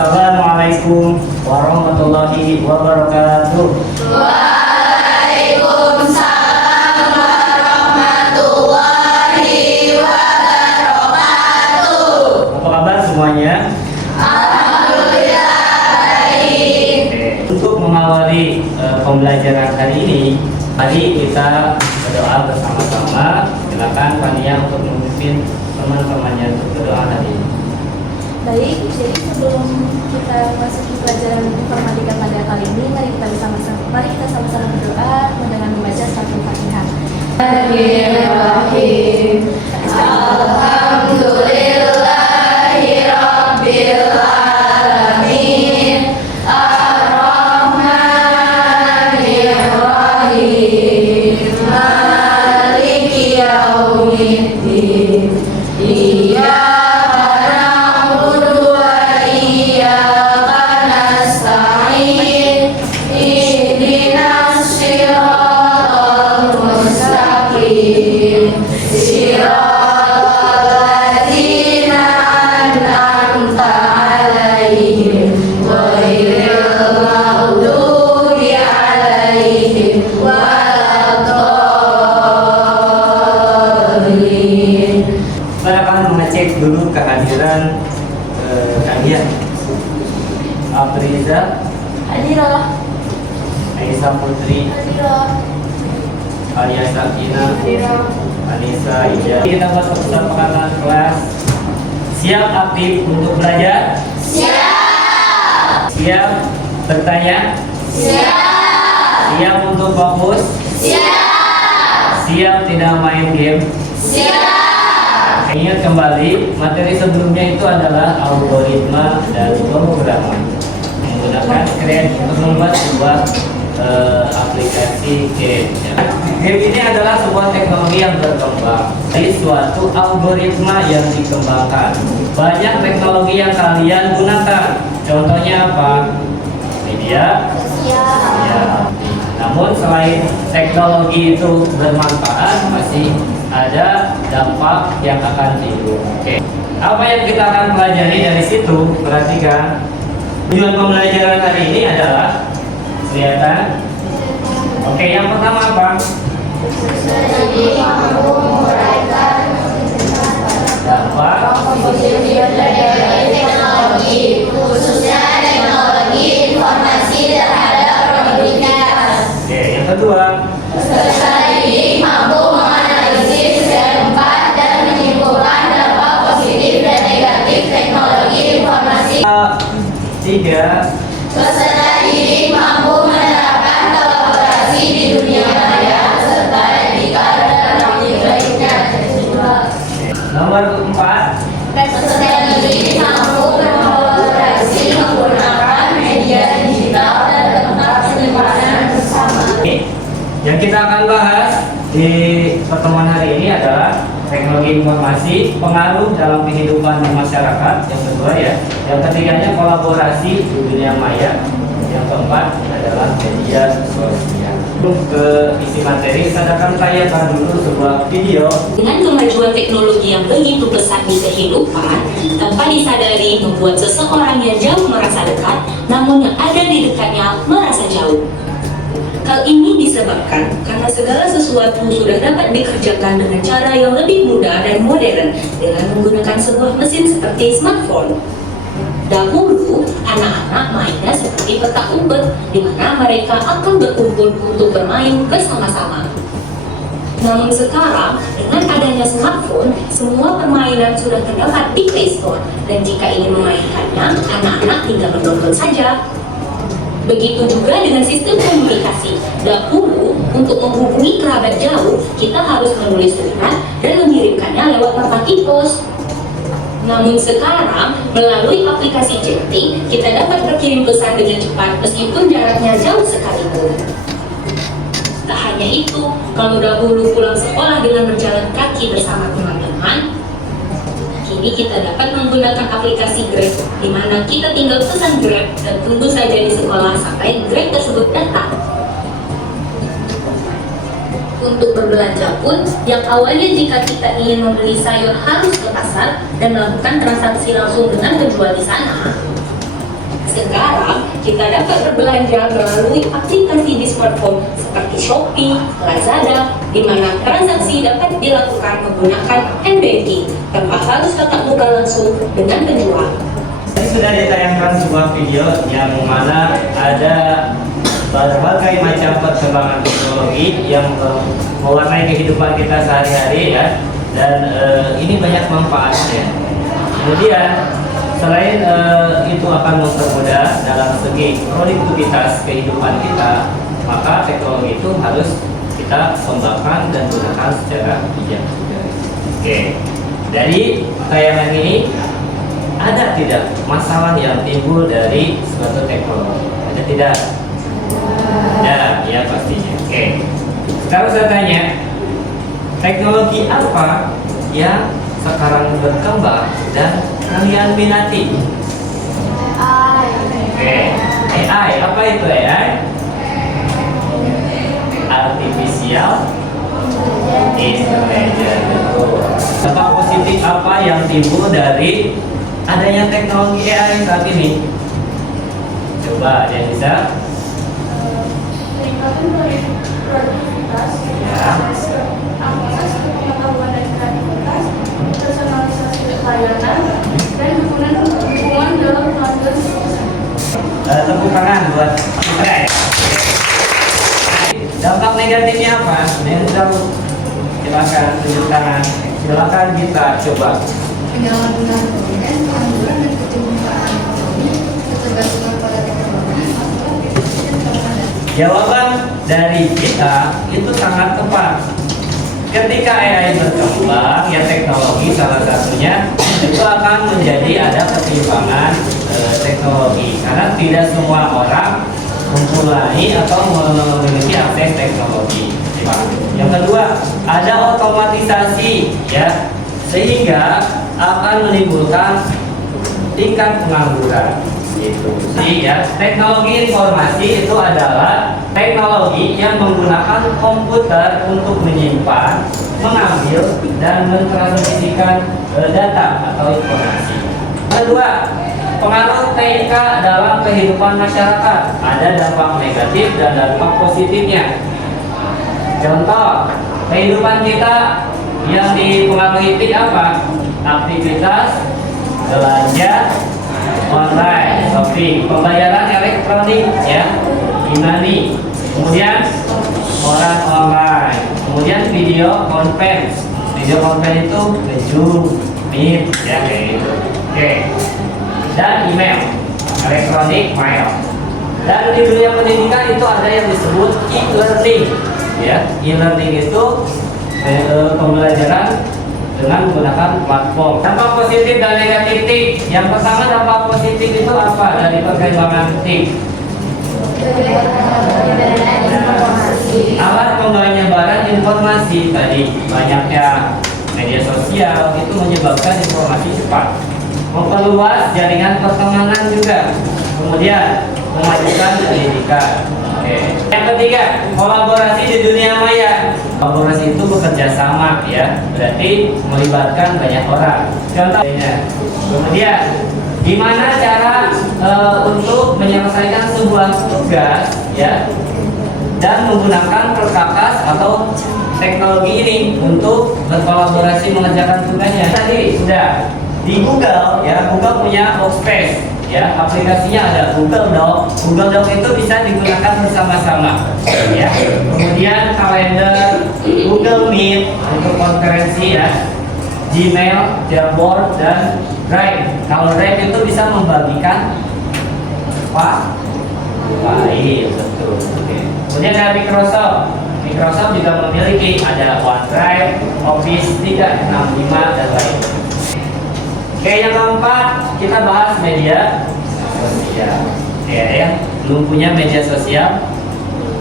Wassalamualaikum warahmatullahi wabarakatuh. Waalaikumsalam warahmatullahi wabarakatuh. Apa kabar semuanya? Alhamdulillah baik. Untuk mengawali pembelajaran hari ini, mari kita berdoa bersama-sama. Silakan Fania untuk memimpin teman-temannya untuk berdoa hari ini. Baik, jadi sebelum kita masuk ke pelajaran informatika pada kali ini, mari kita sama-sama berdoa dengan membaca satu Fatihah. Bismillahirrahmanirrahim. Alhamdulillahirabbil alamin. Ar-Rahmanir-Rahim. Maliki yaumiddin. Dulu kehadiran kalian Afriza, Hadirah. Aisyah Putri, Hadirah. Alia Sakina, Hadirah. Anissa Ija. Kita masuk kesepakatan kelas. Siap aktif untuk belajar? Siap. Siap bertanya? Siap. Siap untuk fokus? Siap. Siap tidak main game? Siap. Ingat kembali, materi sebelumnya itu adalah algoritma dan pemrograman menggunakan Scratch untuk membuat sebuah aplikasi game. Game ini adalah sebuah teknologi yang berkembang dari suatu algoritma yang dikembangkan. Banyak teknologi yang kalian gunakan. Contohnya apa? Media. Ya. Namun selain teknologi itu bermanfaat, masih ada dampak yang akan timbul. Oke. Apa yang kita akan pelajari dari situ? Perhatikan. Tujuan pembelajaran hari ini adalah kelihatan. Oke, yang pertama apa? Jadi mampu menguraikan Dampak dari teknologi, khususnya teknologi informasi terhadap produktivitas. Oke, yang kedua. Peserta didik mampu menganalisis dampak dan menyimpulkan dampak positif dan negatif teknologi informasi. Tiga. Peserta didik mampu menerapkan kolaborasi di dunia maya serta etika dan praktik lainnya. Nomor 4. Peserta didik mampu berkolaborasi menggunakan media digital dan tempat penyimpanan bersama. Yang kita akan bahas di pertemuan hari ini adalah teknologi informasi, pengaruh dalam kehidupan masyarakat. Yang kedua ya. Yang ketiganya kolaborasi di dunia maya. Yang keempat adalah media sosial. Untuk ke isi materi, sadarkan saya dulu sebuah video. Dengan kemajuan teknologi yang begitu pesat di kehidupan, tanpa disadari membuat seseorang yang jauh merasa dekat, namun yang ada di dekatnya merasa jauh. Hal ini disebabkan karena segala sesuatu sudah dapat dikerjakan dengan cara yang lebih mudah dan modern dengan menggunakan sebuah mesin seperti smartphone. Dahulu, anak-anak mainnya seperti petak umpet, di mana mereka akan berkumpul untuk bermain bersama-sama. Namun sekarang, dengan adanya smartphone, semua permainan sudah terdapat di Play Store, dan jika ingin memainkannya, anak-anak tinggal mendownload saja. Begitu juga dengan sistem komunikasi. Dahulu, untuk menghubungi kerabat jauh, kita harus menulis surat dan mengirimkannya lewat merpati pos. Namun sekarang, melalui aplikasi chatting, kita dapat berkirim pesan dengan cepat meskipun jaraknya jauh sekalipun. Tak hanya itu, kalau dahulu pulang sekolah dengan berjalan kaki bersama teman-teman, kini kita dapat menggunakan aplikasi Grab, di mana kita tinggal pesan Grab dan tunggu saja di sekolah sampai Grab tersebut datang. Untuk berbelanja pun, yang awalnya jika kita ingin membeli sayur harus ke pasar dan melakukan transaksi langsung dengan penjual di sana, Sekarang kita dapat berbelanja melalui aplikasi di smartphone seperti Shopee, Lazada, di mana transaksi dapat dilakukan menggunakan m-banking tanpa harus tatap muka langsung dengan penjual. Tadi sudah ditayangkan sebuah video yang mana ada berbagai macam perkembangan teknologi yang mewarnai kehidupan kita sehari-hari ya, dan ini banyak manfaatnya. Kemudian selain itu akan mempermudah dalam segi produktivitas kehidupan kita, maka teknologi itu harus kita kembangkan dan gunakan secara bijak. Oke, dari tayangan ini ada tidak masalah yang timbul dari suatu teknologi? Ada tidak? Ada, ya pastinya. Oke, sekarang saya tanya, teknologi apa yang sekarang berkembang dan kalian minati? Oke, AI. Apa itu AI? Artificial Intelligence. Dampak positif apa yang timbul dari adanya teknologi AI saat ini? Coba ada yang bisa? Peningkatan produktivitas, Ya. akses ke pengetahuan dan kreativitas, personalisasi layanan, dan dukungan dalam pengambilan keputusan. Tepuk tangan buat kita ya. Dampak negatifnya apa? Yang tahu? Silakan tunjuk tangan. Silakan kita coba. Penyalahgunaan dan pengangguran dan kecemburuan ekonomi, ketergantungan pada teknologi, Jawaban dari kita itu sangat tepat. Ketika AI berkembang, ya teknologi salah satunya itu akan menjadi ada ketimpangan teknologi karena tidak semua orang mempunyai atau memiliki akses teknologi. Yang kedua, ada otomatisasi ya, sehingga akan menimbulkan tingkat pengangguran. Itu sih ya. Teknologi informasi itu adalah teknologi yang menggunakan komputer untuk menyimpan, mengambil, dan mentransmisikan data atau informasi. Kedua, pengaruh TIK dalam kehidupan masyarakat. Ada dampak negatif dan dampak positifnya. Contoh, kehidupan kita yang dipengaruhi TIK apa? Aktivitas belanja online, shopping, pembayaran elektronik ya, e-money, kemudian orang online, kemudian video conference itu Zoom, Meet ya kayak gitu. Oke. Dan email, elektronik mail. Dan di dunia pendidikan itu ada yang disebut e-learning ya. E-learning itu pembelajaran dengan menggunakan platform. Dampak positif dan negatif TIK. Yang pertama, dampak positif itu apa dari perkembangan TIK? Alat penyebaran informasi tadi, banyaknya media sosial itu menyebabkan informasi cepat, memperluas jaringan pertemanan juga, kemudian memajukan pendidikan. Yang ketiga, kolaborasi di dunia maya. Kolaborasi itu bekerja sama ya, berarti melibatkan banyak orang. Contohnya, kemudian gimana cara untuk menyelesaikan sebuah tugas ya, dan menggunakan perkakas atau teknologi ini untuk berkolaborasi mengerjakan tugasnya. Tadi sudah di Google ya, Google punya Workspace ya, aplikasinya ada Google Doc. Google Doc itu bisa digunakan bersama-sama ya. Kemudian kalender, Google Meet untuk konferensi ya, Gmail, Jamboard, dan Drive. Kalau Drive itu bisa membagikan file, betul. Kemudian ada Microsoft. Microsoft juga memiliki ada OneDrive, Office 365 dan lain. Oke, yang keempat kita bahas media sosial. Ya, belum punya media sosial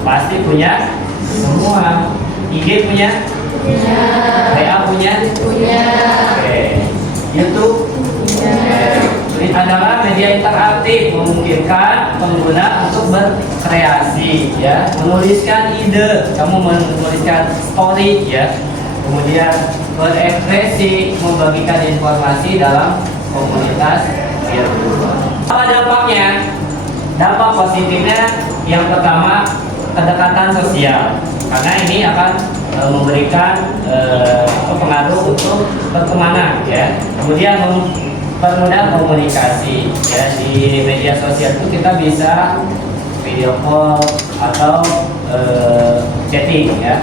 pasti punya semua. IG punya? Punya. WA punya? Punya. Oke. YouTube? Punya. Ini adalah media interaktif, memungkinkan pengguna untuk berkreasi, ya, menuliskan ide, kamu menuliskan story, ya, kemudian berekspresi, membagikan informasi dalam komunitas virtual. Apa dampaknya? Dampak positifnya yang pertama kedekatan sosial, karena ini akan memberikan pengaruh untuk pertemanan ya. Kemudian mempermudah komunikasi ya, di media sosial itu kita bisa video call atau chatting ya.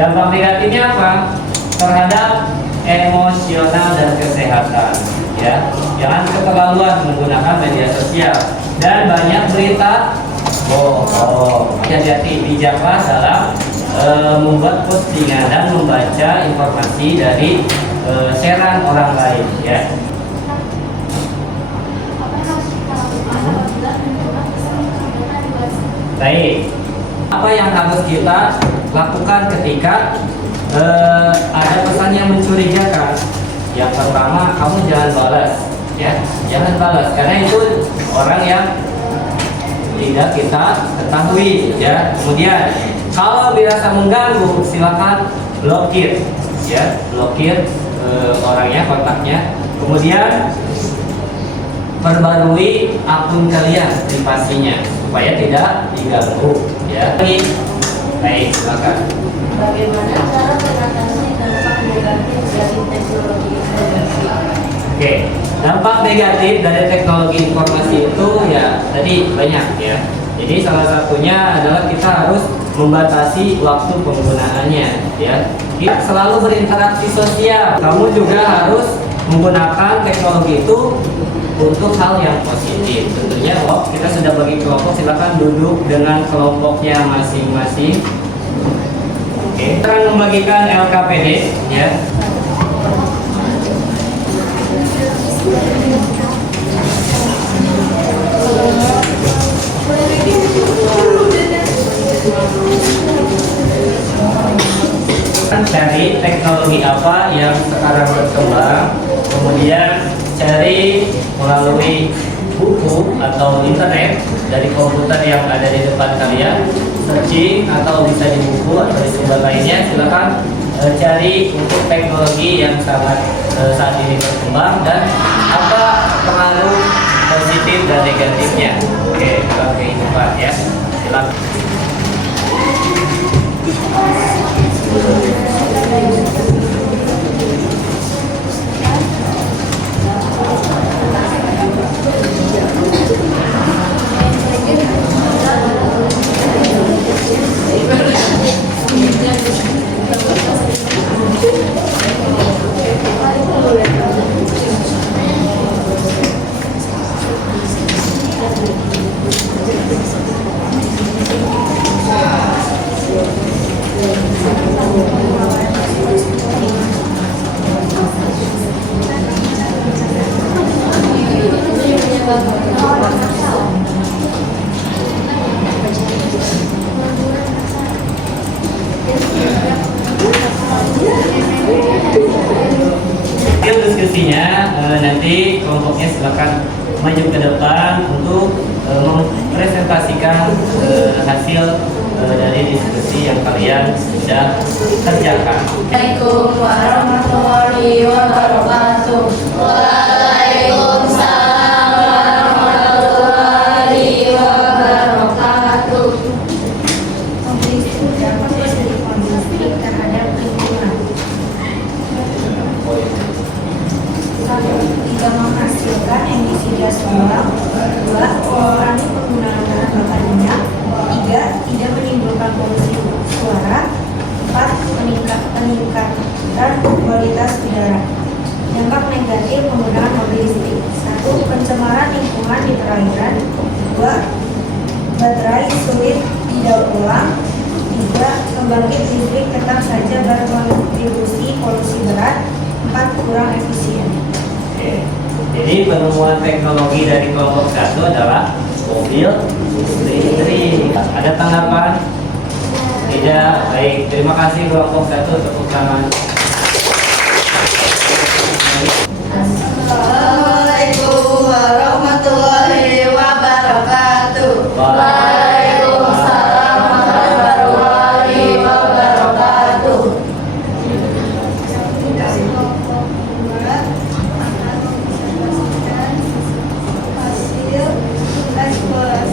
Dampak negatifnya apa? Terhadap emosional dan kesehatan ya. Jangan keterlaluan menggunakan media sosial dan banyak berita bohong. Hati-hati, bijaklah dalam membuat postingan dan membaca informasi dari sharean orang lain ya. Baik, apa yang harus kita lakukan ketika ada pesan yang mencurigakan? Yang pertama, kamu jangan balas ya, jangan balas karena itu orang yang tidak kita ketahui ya. Kemudian kalau dirasa mengganggu, silakan blokir ya, blokir orangnya, kontaknya. Kemudian perbarui akun kalian privasinya supaya tidak diganggu ya. Baik, silakan. Bagaimana cara mengatasi dampak negatif dari teknologi informasi? Oke, dampak negatif dari teknologi informasi itu ya tadi banyak ya. Jadi salah satunya adalah kita harus membatasi waktu penggunaannya ya. Kita selalu berinteraksi sosial. Kamu juga harus menggunakan teknologi itu untuk hal yang positif. Tentunya kita sudah bagi kelompok, silakan duduk dengan kelompoknya masing-masing. Oke, kita akan membagikan LKPD ya. Cari teknologi apa yang sekarang berkembang, kemudian cari melalui buku atau internet dari komputer yang ada di depan kalian, searching atau bisa di buku atau di sumber lainnya. Silakan cari untuk teknologi yang sangat saat ini berkembang dan apa pengaruh positif dan negatifnya. Oke, dalam kehidupan ya. Silakan. Diskusinya nanti kelompoknya silakan maju ke depan untuk mempresentasikan hasil dari diskusi yang kalian sudah kerjakan. Assalamualaikum warahmatullahi wabarakatuh. Waalaikumsalam warahmatullahi wabarakatuh. Kondisi dapat menjadi kondisi terhadap lingkungan. Satu, tidak menghasilkan emisi gas buang. Dua, mengurangi penggunaan bahan bakar minyak. Tiga, tidak menimbulkan polusi suara. Empat, meningkatkan kualitas udara. Dampak negatif penggunaan mobil listrik. Satu, pencemaran lingkungan di perairan. Dua, baterai sulit didaur ulang. Tiga, pembangkit listrik tetap saja berkontribusi polusi berat. Empat, kurang efisien. Oke. Jadi penemuan teknologi dari kelompok satu adalah mobil listrik. Ada tanggapan? Tidak. Baik, terima kasih kelompok satu, tepuk tangan. Assalamualaikum warahmatullahi wabarakatuh. Waalaikumsalam warahmatullahi wabarakatuh. Hasil eksplorasi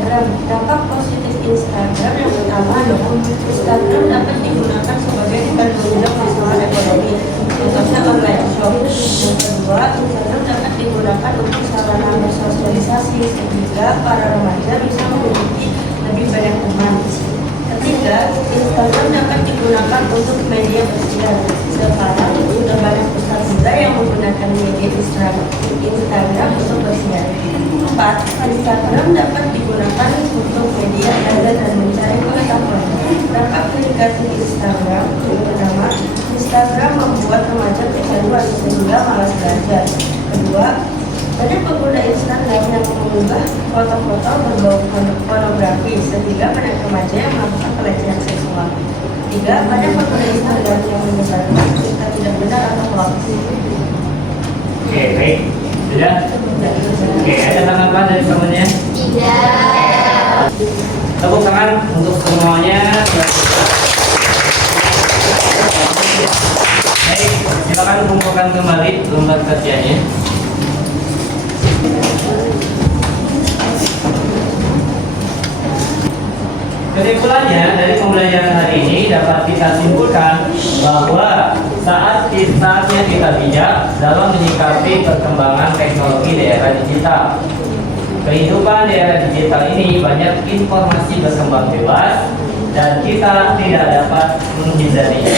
Instagram. Dampak positif Instagram yang pertama adalah Instagram dapat digunakan sebagai penunjang masalah ekonomi, contohnya online shop. Yang kedua, Instagram dapat digunakan untuk sarana bersosialisasi sehingga para remaja bisa memiliki lebih banyak teman. Ketiga, Instagram dapat digunakan untuk media sosial. Sekarang sudah banyak peserta muda yang menggunakan media Instagram untuk bersiar. 4. Instagram dapat digunakan untuk media belajar dan mencari pengetahuan. Dampak negatif Instagram. Pertama, Instagram membuat remaja kecanduan sehingga malas belajar. Kedua, banyak pengguna Instagram yang mengunggah foto-foto berbau pornografi sehingga banyak remaja yang melakukan pelecehan seksual. 3. Banyak pengguna Instagram yang menyebarkan berita tidak benar atau hoax. Oke, baik. Sudah? Oke, ada tanggapan dari temannya? Tidak. Tepuk tangan untuk semuanya. Baik, silakan kumpulkan kembali lembar kerjanya. Kesimpulannya dari pembelajaran hari ini dapat kita simpulkan bahwa saatnya kita bijak dalam menyikapi perkembangan teknologi di era digital. Kehidupan di era digital ini banyak informasi berkembang bebas dan kita tidak dapat menghindarinya.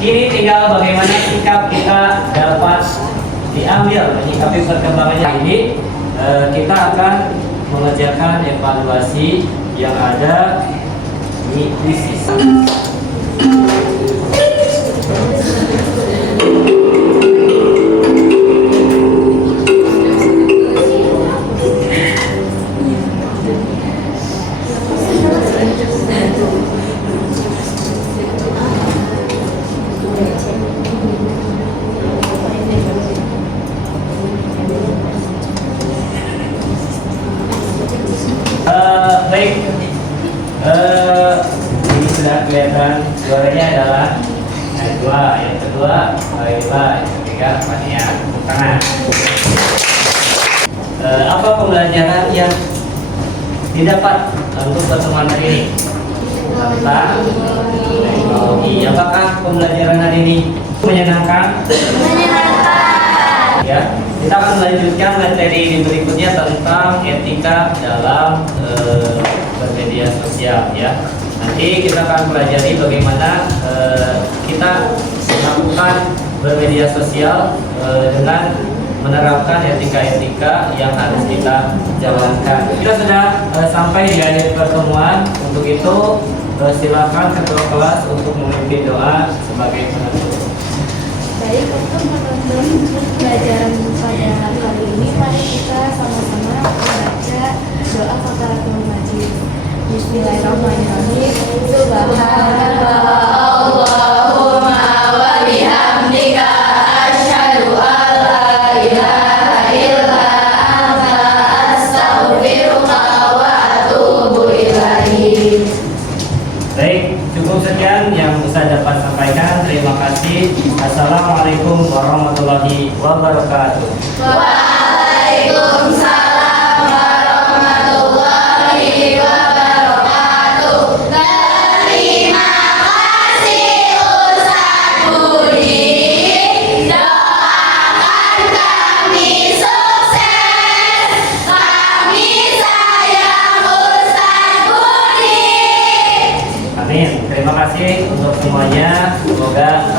Kini tinggal bagaimana sikap kita dapat diambil menyikapi perkembangannya ini. Kita akan mengerjakan evaluasi yang ada di krisis. Baik, ini sudah kelihatan juaranya adalah yang kedua Baiklah, yang ketiga Fania. Tangan. Apa pembelajaran yang didapat untuk pertemuan hari ini tentang teknologi? Apakah pembelajaran hari ini menyenangkan? Ya, kita akan melanjutkan materi di berikutnya tentang etika dalam bermedia sosial ya. Nanti kita akan pelajari bagaimana kita melakukan bermedia sosial dengan menerapkan etika-etika yang harus kita jalankan. Kita sudah sampai di akhir pertemuan. Untuk itu silakan ketua kelas untuk memimpin doa sebagai penutup. Baik, untuk menutup pelajaran pada kali ini, mari kita sama-sama membaca doa kafaratul majlis. Bismillahirrahmanirrahim. Subhanallah, Allahumma wa bihamdika, asyhadu an la ilaha illa anta, astaghfiruka wa atubu ilaik. Baik, cukup sekian yang bisa dapat sampaikan. Terima kasih. Assalamualaikum warahmatullahi wabarakatuh. Waalaikumsalam warahmatullahi wabarakatuh. Terima kasih Ustaz Budi. Doakan kami sukses. Kami sayang Ustaz Budi. Amin. Terima kasih untuk semuanya. Semoga